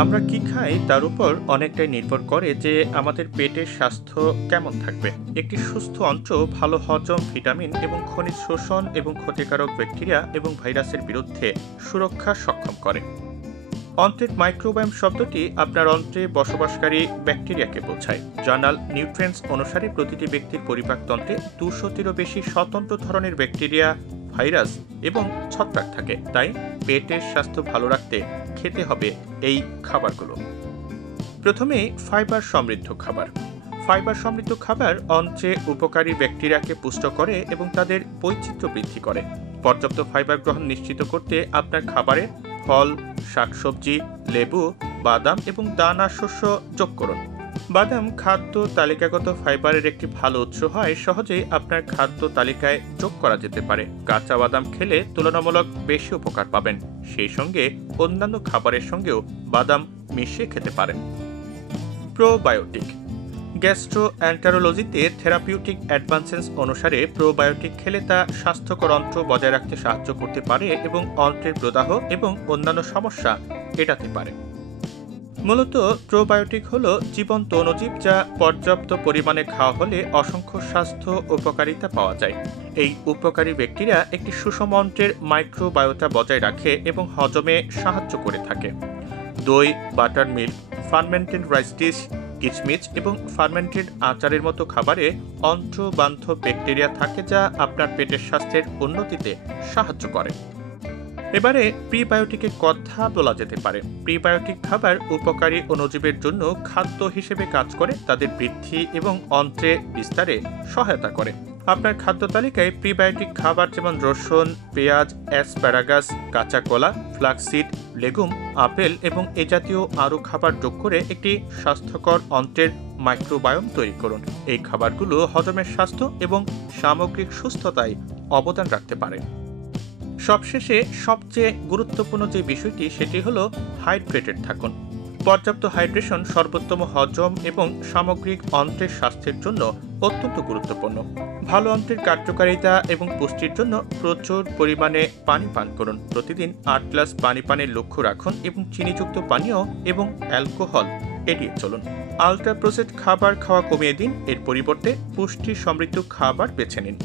আমরা কি খাই তার উপর অনেকটাই নির্ভর করে যে আমাদের পেটের স্বাস্থ্য কেমন থাকবে। একটি সুস্থ অন্ত্র ভালো হজম, ভিটামিন এবং খনিজ শোষণ এবং ক্ষতিকারক ব্যাকটেরিয়া এবং ভাইরাসের বিরুদ্ধে সুরক্ষা সক্ষম করে। অন্ত্রের মাইক্রোবায়োম শব্দটি আপনার অন্ত্রে বসবাসকারী ব্যাকটেরিয়াকে বোঝায়। জার্নাল নিউট্রিয়েন্টস অনুসারে প্রতিটি ব্যক্তির পরিপাকতন্ত্রে 200-টিরও বেশি স্বতন্ত্র ধরনের ব্যাকটেরিয়া, ভাইরাস এবং ছত্রাক থাকে। তাই পেটের স্বাস্থ্য ভালো রাখতে খেতে হবে এই খাবারগুলো। প্রথমে ফাইবার সমৃদ্ধ খাবার। ফাইবার সমৃদ্ধ খাবার অন্ত্রে উপকারী ব্যাকটেরিয়াকে পুষ্ট করে এবং তাদের বৈচিত্র্য বৃদ্ধি করে। পর্যাপ্ত ফাইবার গ্রহণ নিশ্চিত করতে আপনার খাবারে ফল, শাকসবজি, লেবু, বাদাম এবং দানা শস্য যোগ করুন। বাদাম খাদ্য তালিকাগত ফাইবারের একটি ভালো উৎস হয়, সহজেই আপনার খাদ্য তালিকায় যোগ করা যেতে পারে। কাঁচা বাদাম খেলে তুলনামূলক বেশি উপকার পাবেন। সেই সঙ্গে অন্যান্য খাবারের সঙ্গেও বাদাম মিশিয়ে খেতে পারেন। প্রোবায়োটিক। গ্যাস্ট্রোএন্টারোলজিতে থেরাপিউটিক অ্যাডভান্সেস অনুসারে প্রোবায়োটিক খেলে তা স্বাস্থ্যকর অন্ত্র বজায় রাখতে সাহায্য করতে পারে এবং অন্ত্রের প্রদাহ এবং অন্যান্য সমস্যা এড়াতে পারে। মূলত প্রোবায়োটিক হল জীবন্ত অণুজীব যা পর্যাপ্ত পরিমাণে খাওয়া হলে অসংখ্য স্বাস্থ্য উপকারিতা পাওয়া যায়। এই উপকারী ব্যাকটেরিয়া একটি সুষম অন্ত্রের মাইক্রোবায়োটা বজায় রাখে এবং হজমে সাহায্য করে থাকে। দই, butter milk, fermented rice dish, কিচমিচ এবং ফার্মেন্টেড আচারের মতো খাবারে অন্ত্রবান্ধব ব্যাকটেরিয়া থাকে যা আপনার পেটের স্বাস্থ্যের উন্নতিতে সাহায্য করে। এবারে প্রিবায়োটিকের কথা বলা যেতে পারে। প্রিবায়োটিক খাবার উপকারী অণুজীবের জন্য খাদ্য হিসেবে কাজ করে, তাদের বৃদ্ধি এবং অন্ত্রে বিস্তারে সহায়তা করে। আপনার খাদ্য তালিকায় প্রিবায়োটিক খাবার যেমন রসুন, পেঁয়াজ, অ্যাসপ্যারাগাস, কাঁচা কলা, ফ্লাক্সিড, লেগুম, আপেল এবং এ জাতীয় আরও খাবার যোগ করে একটি স্বাস্থ্যকর অন্ত্রের মাইক্রোবায়োম তৈরি করুন। এই খাবারগুলো হজমের স্বাস্থ্য এবং সামগ্রিক সুস্থতায় অবদান রাখতে পারে। সবশেষে সবচেয়ে গুরুত্বপূর্ণ যে বিষয়টি সেটি হলো হাইড্রেটেড থাকুন। পর্যাপ্ত হাইড্রেশন সর্বোত্তম হজম এবং সামগ্রিক অন্ত্রের স্বাস্থ্যের জন্য অত্যন্ত গুরুত্বপূর্ণ। ভালো অন্ত্রের কার্যকারিতা এবং পুষ্টির জন্য প্রচুর পরিমাণে পানি পান করুন। প্রতিদিন 8 গ্লাস পানি পানের লক্ষ্য রাখুন এবং চিনিযুক্ত পানীয় এবং অ্যালকোহল এড়িয়ে চলুন। আলট্রা প্রসেসড খাবার খাওয়া কমিয়ে দিন, এর পরিবর্তে পুষ্টি সমৃদ্ধ খাবার বেছে নিন।